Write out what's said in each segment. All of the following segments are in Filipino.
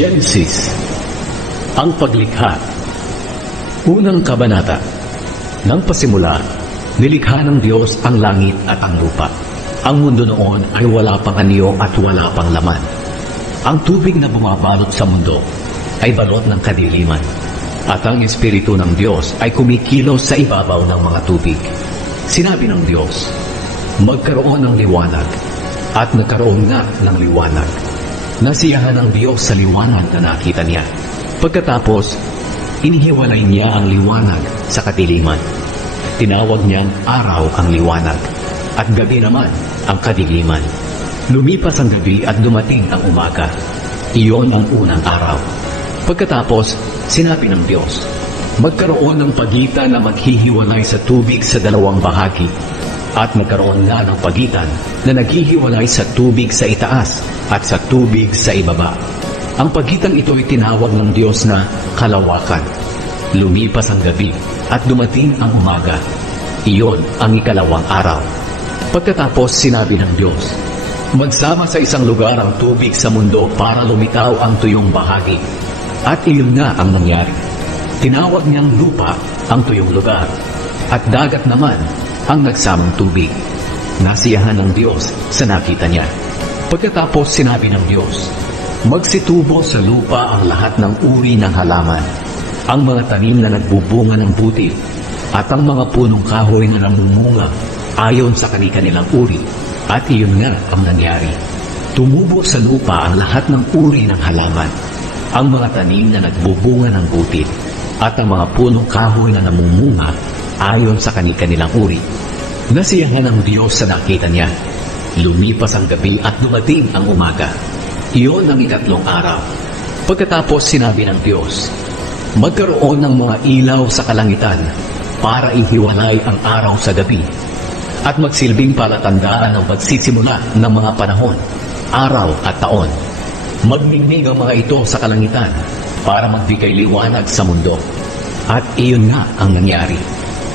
Genesis, ang paglikha. Unang kabanata. Nang pasimula, nilikha ng Diyos ang langit at ang lupa. Ang mundo noon ay wala pang anyo at wala pang laman. Ang tubig na bumabalot sa mundo ay balot ng kadiliman. At ang Espiritu ng Diyos ay kumikilos sa ibabaw ng mga tubig. Sinabi ng Diyos, magkaroon ng liwanag. At nagkaroon nga ng liwanag. Nasiyahan ng Diyos sa liwanag na nakita niya. Pagkatapos, inihiwalay niya ang liwanag sa kadiliman. Tinawag niyang araw ang liwanag, at gabi naman ang kadiliman. Lumipas ang gabi at dumating ang umaga. Iyon ang unang araw. Pagkatapos, sinabi ng Diyos, magkaroon ng pagitan na maghihiwalay sa tubig sa dalawang bahagi. At nagkaroon nga ng pagitan na naghihiwalay sa tubig sa itaas at sa tubig sa ibaba. Ang pagitan ito ay tinawag ng Diyos na kalawakan. Lumipas ang gabi at dumating ang umaga. Iyon ang ikalawang araw. Pagkatapos sinabi ng Diyos, magsama sa isang lugar ang tubig sa mundo para lumitaw ang tuyong bahagi. At iyon nga ang nangyari. Tinawag niyang lupa ang tuyong lugar, at dagat naman ang nagsamang tubig. Nasiyahan ng Diyos sa nakita niya. Pagkatapos sinabi ng Diyos, magsitubo sa lupa ang lahat ng uri ng halaman, ang mga tanim na nagbubunga ng butil, at ang mga punong kahoy na namumunga ayon sa kanilang uri. At iyon nga ang nangyari. Tumubo sa lupa ang lahat ng uri ng halaman, ang mga tanim na nagbubunga ng butil, at ang mga punong kahoy na namumunga ayon sa kanilang uri. Nasiyahan ng Diyos sa nakita niya. Lumipas ang gabi at dumating ang umaga. Iyon ang ikatlong araw. Pagkatapos sinabi ng Diyos, magkaroon ng mga ilaw sa kalangitan para ihiwalay ang araw sa gabi, at magsilbing palatandaan ng pagsisimula ng mga panahon, araw at taon. Magmingmig ang mga ito sa kalangitan para magbigay liwanag sa mundo. At iyon nga ang nangyari.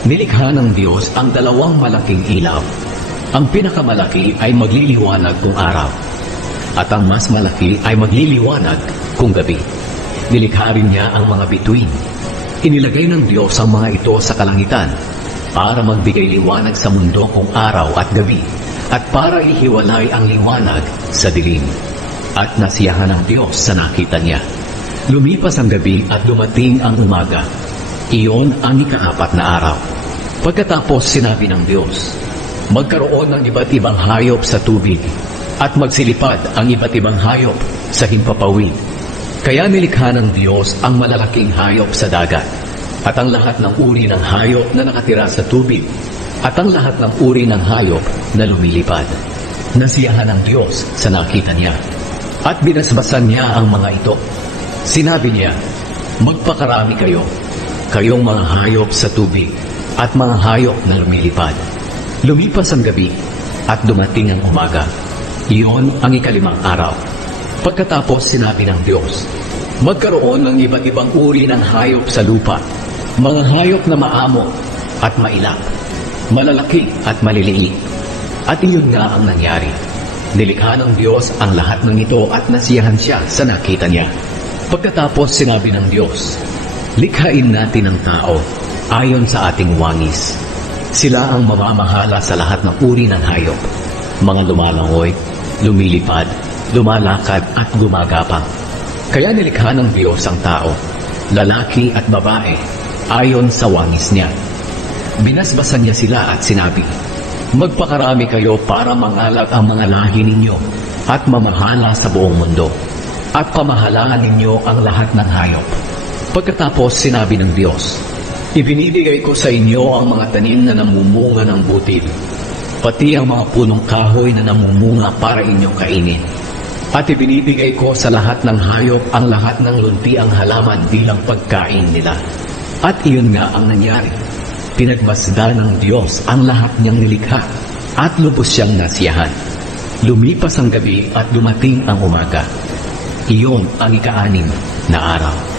Nilikha ng Diyos ang dalawang malaking ilaw. Ang pinakamalaki ay magliliwanag kung araw, at ang mas malaki ay magliliwanag kung gabi. Nilikha rin niya ang mga bituin. Inilagay ng Diyos ang mga ito sa kalangitan para magbigay liwanag sa mundo kung araw at gabi, at para ihiwalay ang liwanag sa dilim. At nasiyahan ng Diyos sa nakita niya. Lumipas ang gabi at dumating ang umaga. Iyon ang ikaapat na araw. Pagkatapos sinabi ng Diyos, magkaroon ng iba't ibang hayop sa tubig, at magsilipad ang iba't ibang hayop sa himpapawid. Kaya nilikha ng Diyos ang malalaking hayop sa dagat, at ang lahat ng uri ng hayop na nakatira sa tubig, at ang lahat ng uri ng hayop na lumilipad. Nasiyahan ng Diyos sa nakita niya, at binasbasan niya ang mga ito. Sinabi niya, magpakarami kayo, kayong mga hayop sa tubig, at mga hayop na lumilipad. Lumipas ang gabi, at dumating ang umaga. Iyon ang ikalimang araw. Pagkatapos sinabi ng Diyos, magkaroon ng iba't ibang uri ng hayop sa lupa, mga hayop na maamo at mailap, malalaki at maliliit. At iyon nga ang nangyari. Nilikha ng Diyos ang lahat ng ito at nasiyahan siya sa nakita niya. Pagkatapos sinabi ng Diyos, likhain natin ang tao ayon sa ating wangis. Sila ang mamamahala sa lahat ng uri ng hayop, mga lumalangoy, lumilipad, lumalakad at gumagapang. Kaya nilikha ng Diyos ang tao, lalaki at babae, ayon sa wangis niya. Binasbasan niya sila at sinabi, magpakarami kayo para mangalap ang mga lahi ninyo at mamahala sa buong mundo, at pamahalaan ninyo ang lahat ng hayop. Pagkatapos sinabi ng Diyos, ibinibigay ko sa inyo ang mga tanim na namumunga ng butil, pati ang mga punong kahoy na namumunga para inyong kainin. At ibinibigay ko sa lahat ng hayop ang lahat ng luntiang halaman bilang pagkain nila. At iyon nga ang nangyari. Pinagmasdan ng Diyos ang lahat niyang nilikha, at lubos siyang nasiyahan. Lumipas ang gabi at dumating ang umaga. Iyon ang ika-6 na araw.